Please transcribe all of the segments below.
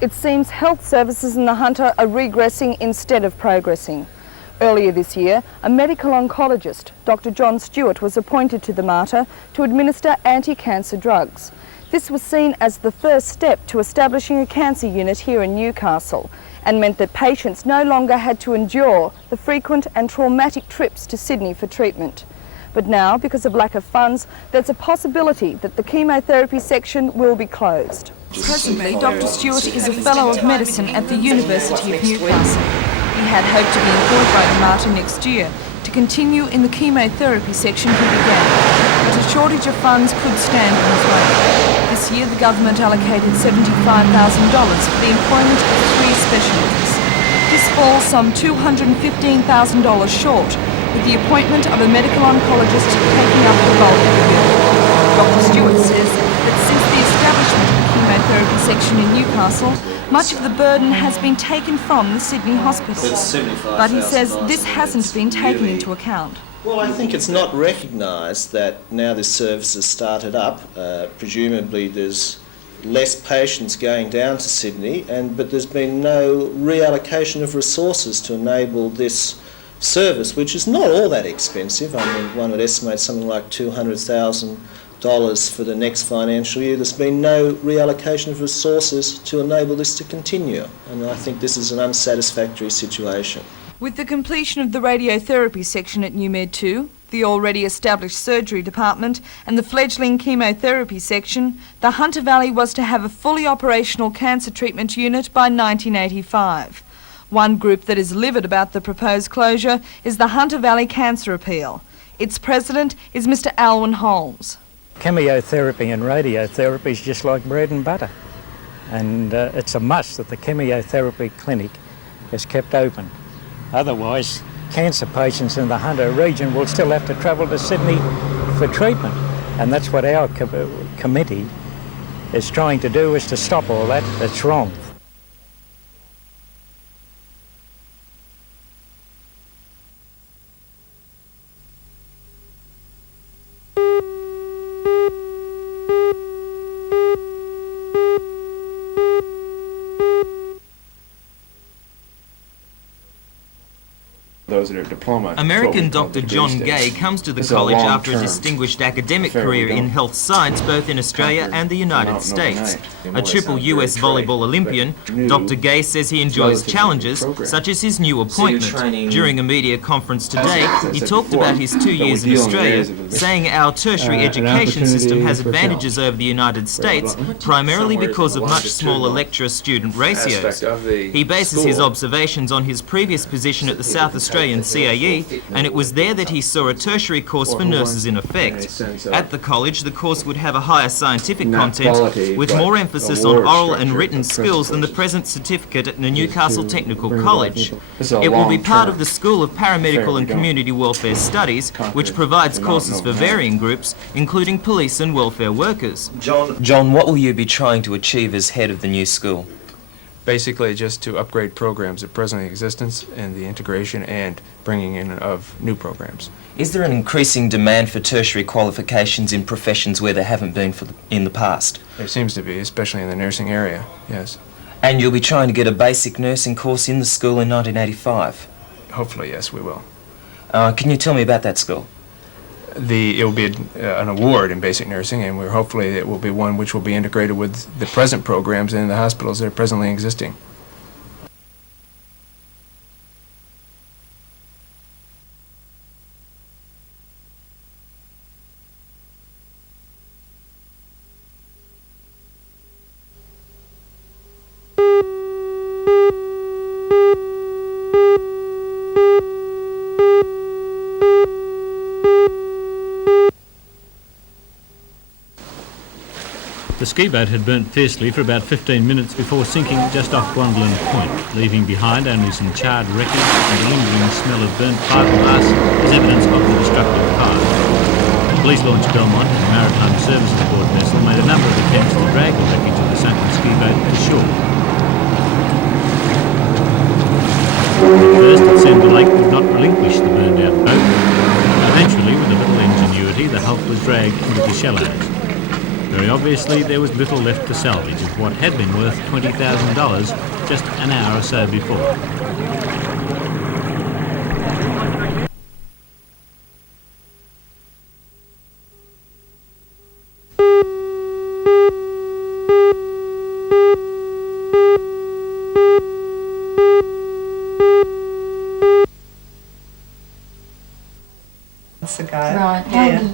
It seems health services in the Hunter are regressing instead of progressing. Earlier this year, a medical oncologist, Dr. John Stewart, was appointed to the Mater to administer anti-cancer drugs. This was seen as the first step to establishing a cancer unit here in Newcastle and meant that patients no longer had to endure the frequent and traumatic trips to Sydney for treatment. But now, because of lack of funds, there's a possibility that the chemotherapy section will be closed. Presently, Dr. Stewart is a Fellow of Medicine at the University of Newcastle. He had hoped to be employed by the Mater next year to continue in the chemotherapy section he began, but a shortage of funds could stand in his way. This year, the government allocated $75,000 for the employment of 3 specialists. This falls some $215,000 short, with the appointment of a medical oncologist taking up the bulk of the bill. Dr. Stewart says that since the establishment of the chemotherapy section in Newcastle, much of the burden has been taken from the Sydney hospitals. But he says this hasn't been taken into account. Well, I think it's not recognised that now this service has started up, presumably there's less patients going down to Sydney, but there's been no reallocation of resources to enable this service, which is not all that expensive. I mean, one would estimate something like $200,000 for the next financial year. There's been no reallocation of resources to enable this to continue, and I think this is an unsatisfactory situation. With the completion of the radiotherapy section at NewMed 2, the already established surgery department and the fledgling chemotherapy section, the Hunter Valley was to have a fully operational cancer treatment unit by 1985. One group that is livid about the proposed closure is the Hunter Valley Cancer Appeal. Its president is Mr. Alwyn Holmes. Chemotherapy and radiotherapy is just like bread and butter, and it's a must that the chemotherapy clinic is kept open. Otherwise, cancer patients in the Hunter region will still have to travel to Sydney for treatment, and that's what our committee is trying to do, is to stop all that. That's wrong. Those that are diploma. American Dr. John Gay comes to the college after a distinguished academic career in health science both in Australia and the United States. A triple US volleyball Olympian, Dr. Gay says he enjoys challenges such as his new appointment. During a media conference today, he talked about his 2 years in Australia, saying our tertiary education system has advantages over the United States, primarily because of much smaller lecturer-student ratios. He bases his observations on his previous position at the South Australian CAE, and it was there that he saw a tertiary course for nurses in effect. At the college, the course would have a higher scientific content, with more emphasis on oral and written skills than the present certificate at the Newcastle Technical College. It will be part of the School of Paramedical and Community Welfare Studies, which provides courses for varying groups, including police and welfare workers. John, what will you be trying to achieve as head of the new school? Basically just to upgrade programs that presently in existence and the integration and bringing in of new programs. Is there an increasing demand for tertiary qualifications in professions where there haven't been in the past? There seems to be, especially in the nursing area, yes. And you'll be trying to get a basic nursing course in the school in 1985? Hopefully, yes, we will. Can you tell me about that school? It will be an award in basic nursing, and hopefully it will be one which will be integrated with the present programs in the hospitals that are presently existing. The ski boat had burnt fiercely for about 15 minutes before sinking just off Gwendolyn Point, leaving behind only some charred wreckage and a lingering smell of burnt fiberglass as evidence of the destructive fire. The police launched Belmont and the Maritime Services Board vessel made a number of attempts to drag the wreckage of the sunken ski boat to shore. At first, it seemed the lake would not relinquish the burned-out boat. Eventually, with a little ingenuity, the hulk was dragged into the shallows. The Very obviously, there was little left to salvage of what had been worth $20,000 just an hour or so before.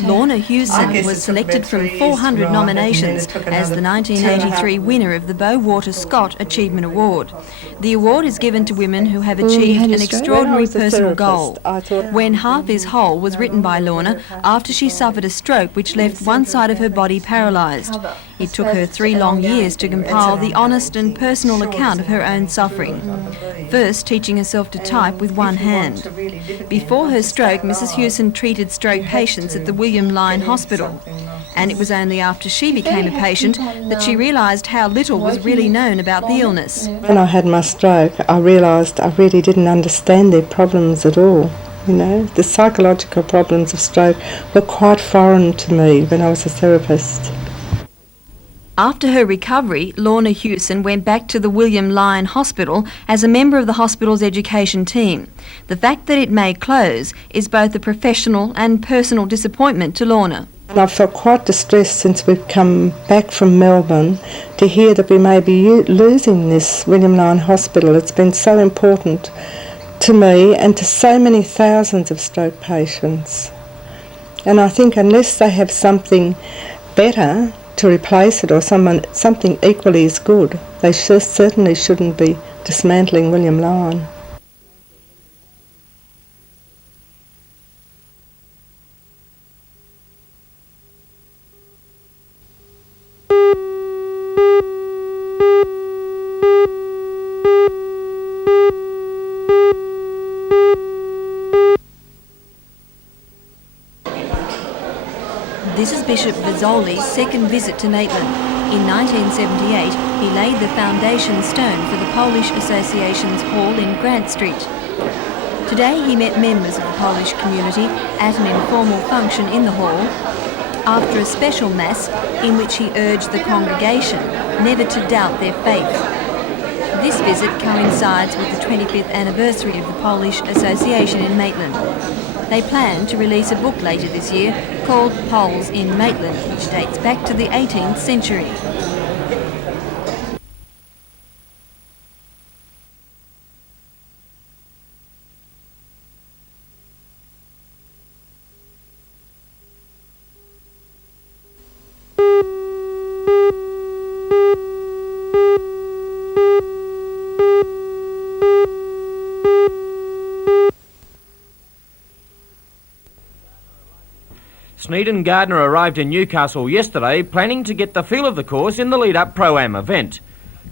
Lorna Hewson was selected from 400 nominations as the 1983 winner of the Bowater Scott Achievement Award. The award is given to women who have achieved an extraordinary personal goal. When Half Is Whole was written by Lorna after she suffered a stroke which left one side of her body paralysed. It took her 3 long years to compile the honest and personal account of her own suffering. First, teaching herself to type with one hand. Before her stroke, Mrs. Hewson treated stroke patients at the William Lyon Hospital. And it was only after she became a patient that she realised how little was really known about the illness. When I had my stroke, I realised I really didn't understand their problems at all. You know, the psychological problems of stroke were quite foreign to me when I was a therapist. After her recovery, Lorna Hewson went back to the William Lyon Hospital as a member of the hospital's education team. The fact that it may close is both a professional and personal disappointment to Lorna. I felt quite distressed since we've come back from Melbourne to hear that we may be losing this William Lyon Hospital. It's been so important to me and to so many thousands of stroke patients. And I think unless they have something better to replace it or something equally as good, they certainly shouldn't be dismantling William Lyon. This is Bishop Vizzoli's second visit to Maitland. In 1978, he laid the foundation stone for the Polish Association's hall in Grant Street. Today he met members of the Polish community at an informal function in the hall after a special mass in which he urged the congregation never to doubt their faith. This visit coincides with the 25th anniversary of the Polish Association in Maitland. They plan to release a book later this year called Poles in Maitland, which dates back to the 18th century. Sneed and Gardner arrived in Newcastle yesterday, planning to get the feel of the course in the lead-up Pro-Am event.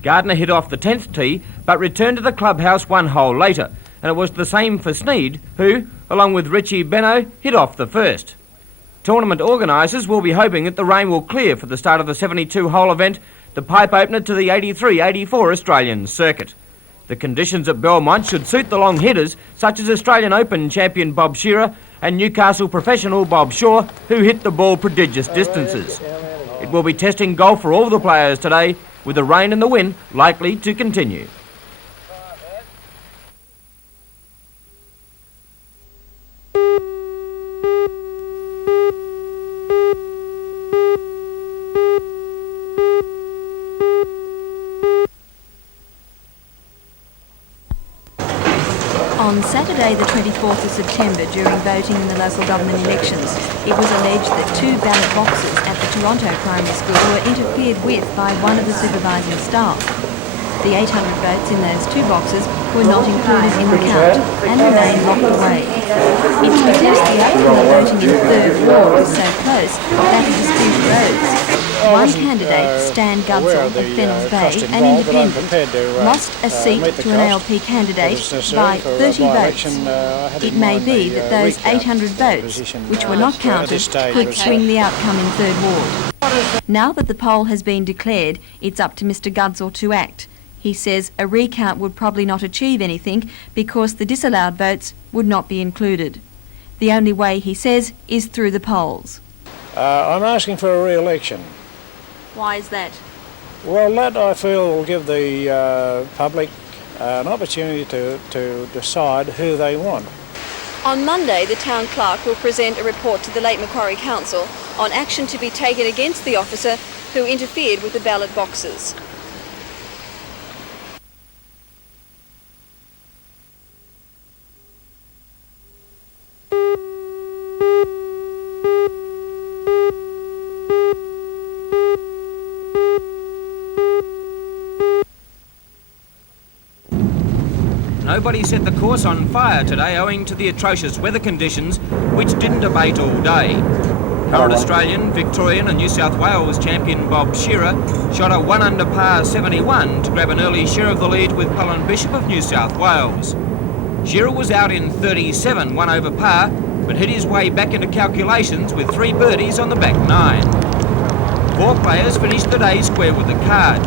Gardner hit off the 10th tee, but returned to the clubhouse 1 hole later, and it was the same for Sneed, who, along with Richie Benno, hit off the first. Tournament organisers will be hoping that the rain will clear for the start of the 72-hole event, the pipe opener to the 83-84 Australian circuit. The conditions at Belmont should suit the long hitters, such as Australian Open champion Bob Shearer and Newcastle professional Bob Shaw, who hit the ball prodigious distances. It will be testing golf for all the players today, with the rain and the wind likely to continue. On Saturday the 24th of September, during voting in the local government elections, it was alleged that 2 ballot boxes at the Toronto Primary School were interfered with by one of the supervising staff. The 800 votes in those 2 boxes were not included in the count and remain locked away. It's because the outcome of voting in the 3rd Ward was so close that a dispute arose. One candidate, Stan Gudsell of Fennells Bay, an independent, lost a seat to an ALP candidate by 30 votes. It may be that those 800 votes, which were not counted, could swing the outcome in 3rd Ward. Now that the poll has been declared, it's up to Mr Gudsell to act. He says a recount would probably not achieve anything because the disallowed votes would not be included. The only way, he says, is through the polls. I'm asking for a re-election. Why is that? Well, that I feel will give the public an opportunity to decide who they want. On Monday, the Town Clerk will present a report to the Lake Macquarie Council on action to be taken against the officer who interfered with the ballot boxes. Nobody set the course on fire today owing to the atrocious weather conditions, which didn't abate all day. Current Australian, Victorian and New South Wales champion Bob Shearer shot a 1 under par 71 to grab an early share of the lead with Colin Bishop of New South Wales. Shearer was out in 37, 1 over par, but hit his way back into calculations with 3 birdies on the back 9. 4 players finished the day square with the card.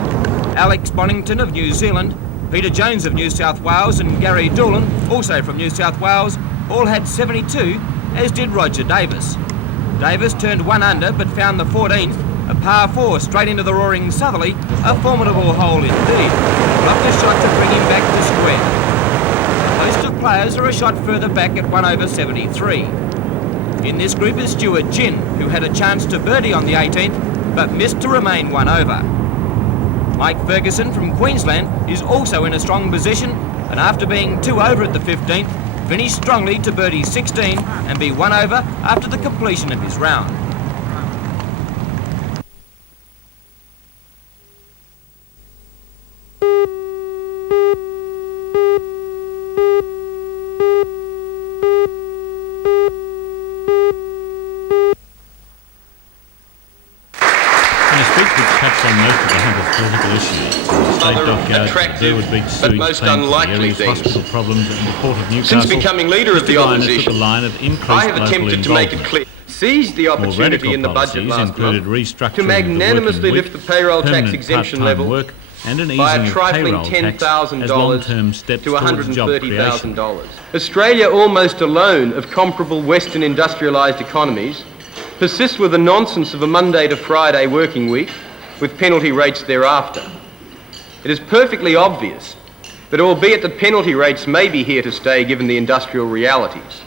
Alex Bonington of New Zealand, Peter Jones of New South Wales and Gary Doolan, also from New South Wales, all had 72, as did Roger Davis. Davis turned 1 under but found the 14th, a par 4 straight into the roaring southerly, a formidable hole indeed. Blocked a shot to bring him back to square. A host of players are a shot further back at 1 over 73. In this group is Stuart Ginn, who had a chance to birdie on the 18th but missed to remain 1 over. Mike Ferguson from Queensland is also in a strong position and after being 2 over at the 15th, finished strongly to birdie 16 and be 1 over after the completion of his round. But most unlikely things. Since becoming leader of the opposition, I have attempted to make it clear. Seized the opportunity in the budget last month to magnanimously lift the payroll tax exemption level by a trifling $10,000 to $130,000. Australia, almost alone of comparable Western industrialised economies, persists with the nonsense of a Monday to Friday working week with penalty rates thereafter. It is perfectly obvious that albeit the penalty rates may be here to stay given the industrial realities,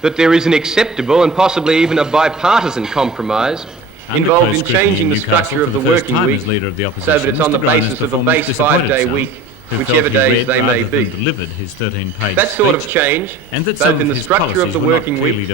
that there is an acceptable and possibly even a bipartisan compromise involved in changing the structure of the working week so that it's on the basis of a base 5-day week, whichever days they may be. That sort of change, both in the structure of the working week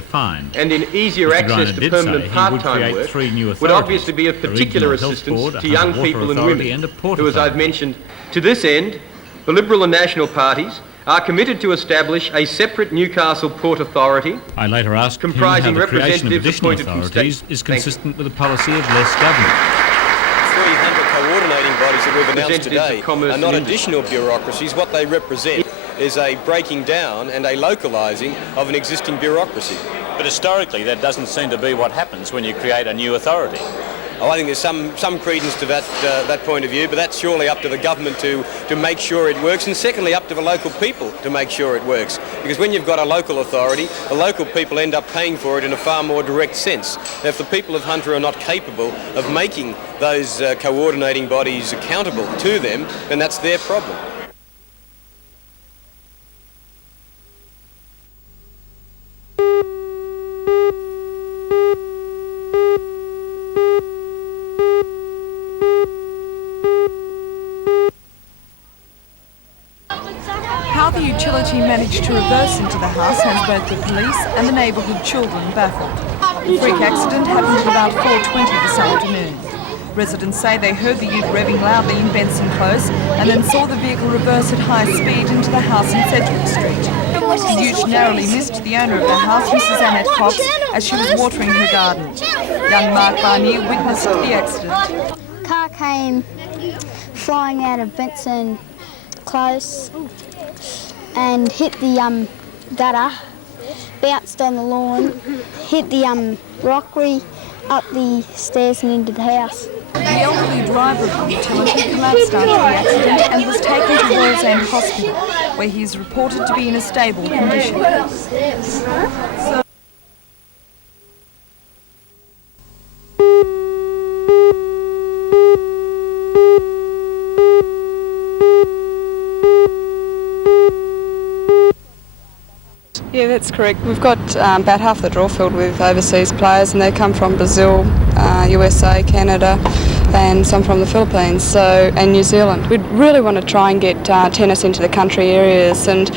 and in easier access to permanent part-time work, would obviously be of particular assistance to young people and women who, as I've mentioned, to this end, the Liberal and National parties are committed to establish a separate Newcastle Port Authority. I later asked him how the creation of additional authorities is consistent with the policy of less government. 300 coordinating bodies that we've announced today are not additional bureaucracies. What they represent is a breaking down and a localising of an existing bureaucracy. But historically, that doesn't seem to be what happens when you create a new authority. Oh, I think there's some credence to that point of view, but that's surely up to the government to make sure it works, and secondly up to the local people to make sure it works. Because when you've got a local authority, the local people end up paying for it in a far more direct sense. Now, if the people of Hunter are not capable of making those coordinating bodies accountable to them, then that's their problem. How the utility managed to reverse into the house has both the police and the neighbourhood children baffled. The freak accident happened at about 4:20 this afternoon. Residents say they heard the ute revving loudly in Benson Close and then saw the vehicle reverse at high speed into the house in Sedgwick Street. The ute narrowly missed the owner of the house, Mrs. Annette Cox, as she was watering her garden. Young Mark Barnier witnessed the accident. The car came flying out of Benson Close and hit the gutter, bounced on the lawn, hit the rockery up the stairs and into the house. The elderly driver of the utility collapsed after the accident and was taken to Wallsend Hospital, where he is reported to be in a stable condition. Yeah, that's correct. We've got about half the draw filled with overseas players, and they come from Brazil, USA, Canada, and some from the Philippines and New Zealand. We'd really want to try and get tennis into the country areas, and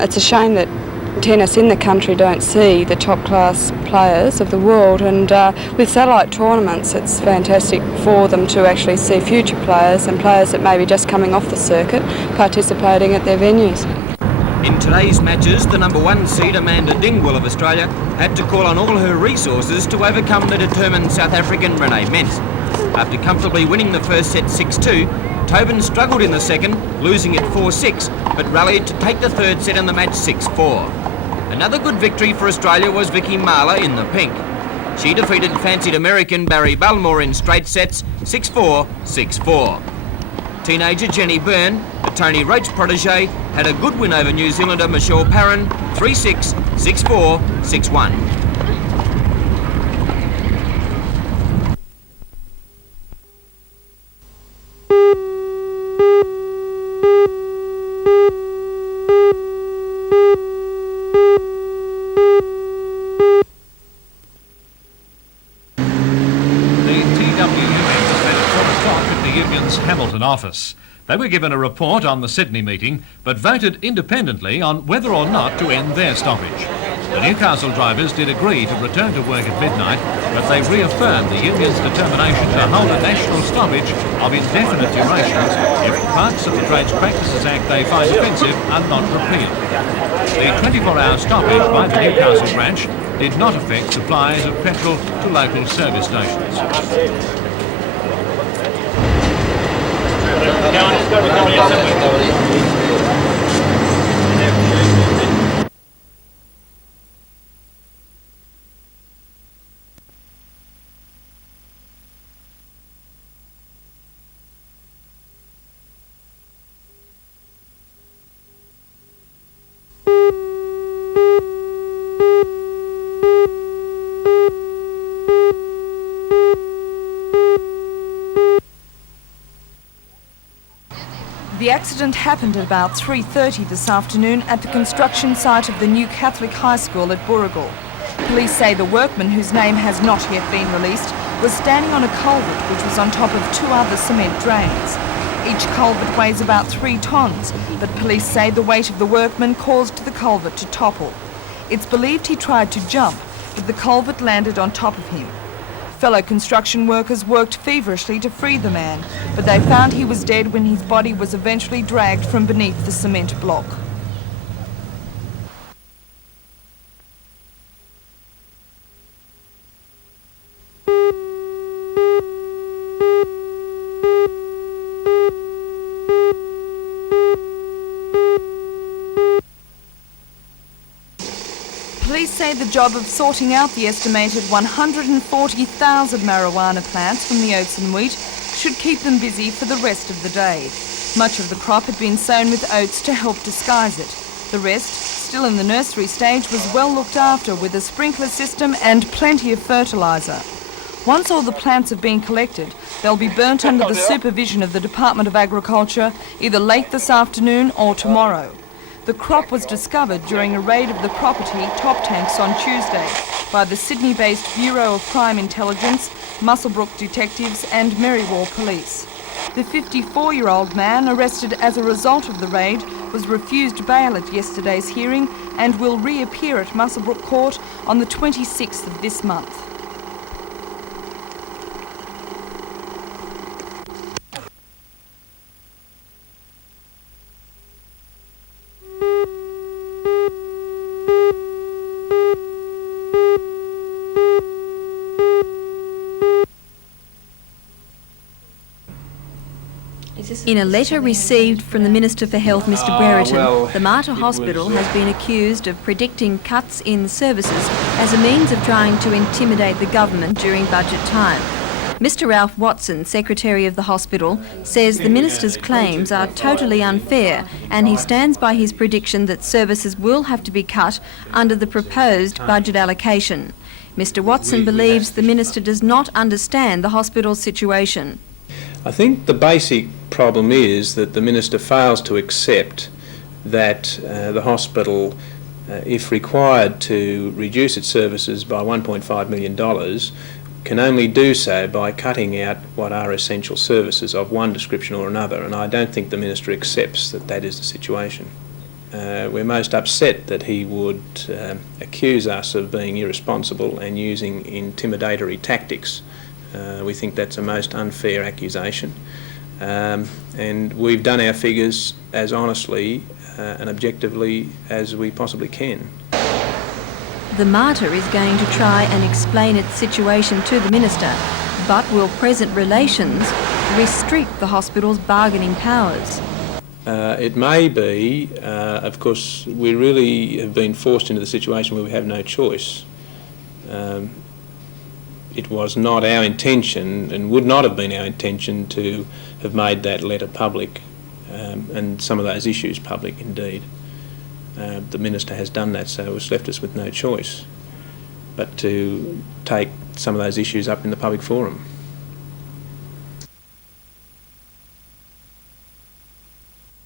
it's a shame that tennis in the country don't see the top class players of the world, and with satellite tournaments it's fantastic for them to actually see future players and players that may be just coming off the circuit participating at their venues. In today's matches, the number 1 seed Amanda Dingwall of Australia had to call on all her resources to overcome the determined South African Renee Mentz. After comfortably winning the first set 6-2, Tobin struggled in the second, losing it 4-6, but rallied to take the third set in the match 6-4. Another good victory for Australia was Vicky Marler in the pink. She defeated fancied American Barry Balmore in straight sets 6-4, 6-4. Teenager Jenny Byrne, a Tony Roach protege, had a good win over New Zealander Michelle Parron 3-6, 6-4, 6-1. Office. They were given a report on the Sydney meeting, but voted independently on whether or not to end their stoppage. The Newcastle drivers did agree to return to work at midnight, but they reaffirmed the union's determination to hold a national stoppage of indefinite duration if parts of the Trades Practices Act they find offensive are not repealed. The 24-hour stoppage by the Newcastle branch did not affect supplies of petrol to local service stations. The accident happened at about 3:30 this afternoon at the construction site of the new Catholic High School at Burrigal. Police say the workman, whose name has not yet been released, was standing on a culvert which was on top of 2 other cement drains. Each culvert weighs about 3 tonnes, but police say the weight of the workman caused the culvert to topple. It's believed he tried to jump, but the culvert landed on top of him. Fellow construction workers worked feverishly to free the man, but they found he was dead when his body was eventually dragged from beneath the cement block. Police say the job of sorting out the estimated 140,000 marijuana plants from the oats and wheat should keep them busy for the rest of the day. Much of the crop had been sown with oats to help disguise it. The rest, still in the nursery stage, was well looked after with a sprinkler system and plenty of fertiliser. Once all the plants have been collected, they'll be burnt under the supervision of the Department of Agriculture either late this afternoon or tomorrow. The crop was discovered during a raid of the property Top Tanks on Tuesday by the Sydney-based Bureau of Crime Intelligence, Muswellbrook Detectives and Merriwar Police. The 54-year-old man, arrested as a result of the raid, was refused bail at yesterday's hearing and will reappear at Muswellbrook Court on the 26th of this month. In a letter received from the Minister for Health, Mr Brereton, the Mater Hospital has been accused of predicting cuts in services as a means of trying to intimidate the government during budget time. Mr Ralph Watson, Secretary of the hospital, says the Minister's claims are totally unfair and he stands by his prediction that services will have to be cut under the proposed budget allocation. Mr Watson believes the Minister does not understand the hospital's situation. I think the basic problem is that the Minister fails to accept that the hospital if required to reduce its services by $1.5 million, can only do so by cutting out what are essential services of one description or another, and I don't think the Minister accepts that that is the situation. We're most upset that he would accuse us of being irresponsible and using intimidatory tactics. We think that's a most unfair accusation, and we've done our figures as honestly and objectively as we possibly can. The Mater is going to try and explain its situation to the Minister, but will present relations restrict the hospital's bargaining powers? It may be, of course, we really have been forced into the situation where we have no choice. It was not our intention and would not have been our intention to have made that letter public, and some of those issues public indeed. The Minister has done that, so it's left us with no choice but to take some of those issues up in the public forum.